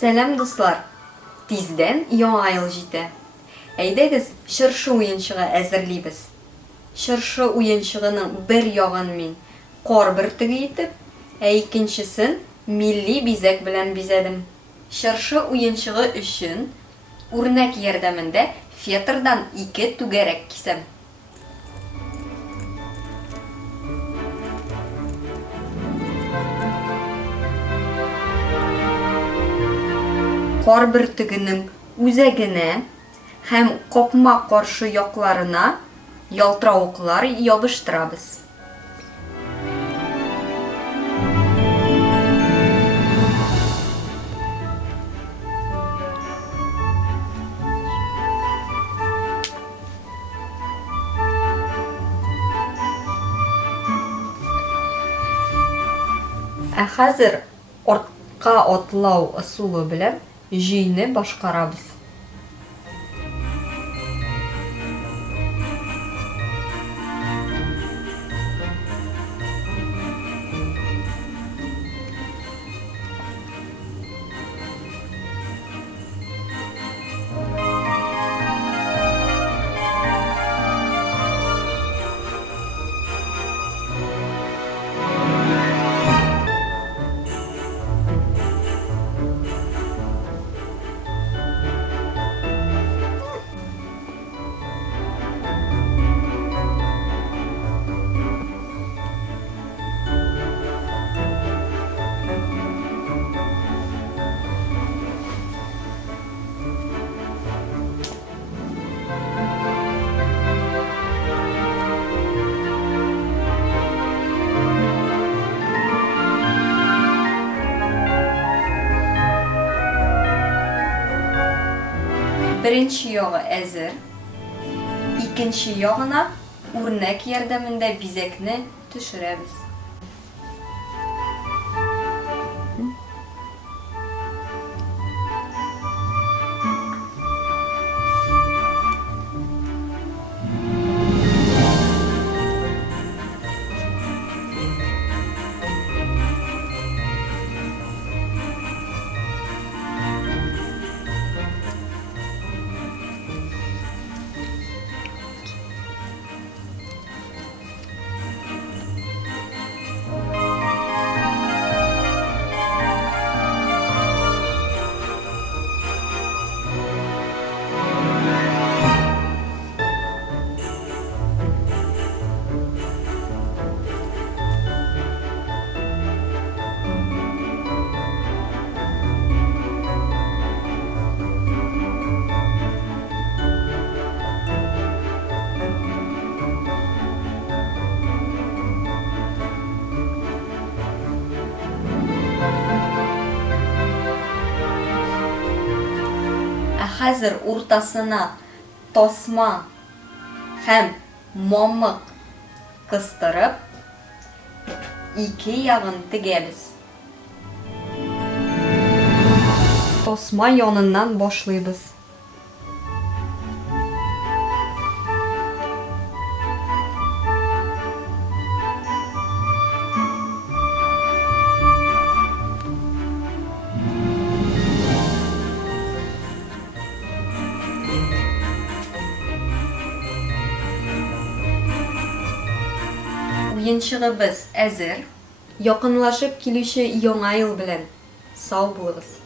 Сәлам дуслар, тиздән яңа ел җитә. Әйдәгез, чыршы уенчыгы әзерлибез. Чыршы уенчыгының бер ягын мин кар бөртеге итеп, икенчесен милли бизәк белән бизәдем. Чыршы уенчыгы өчен үрнәк ярдәмендә фетрдан 2 түгәрәк кисәм. Кар бөртегенең үзәгенә һәм капма каршы якларына ялтыравыклар ябыштырабыз. Хәзер артка атлау ысулы белән җыйны башкарабыз. Беренче ягы әзер, икенче ягына үрнәк ярдәмендә бизәкне төшерәбез. Хәзер уртасына тасма һәм мамык кыстырып, 2 ягын тегәбез. Тасма яныннан башлыйбыз. Уенчыгыбыз әзер, якынлашып килүче яңа ел белән сау булыгыз.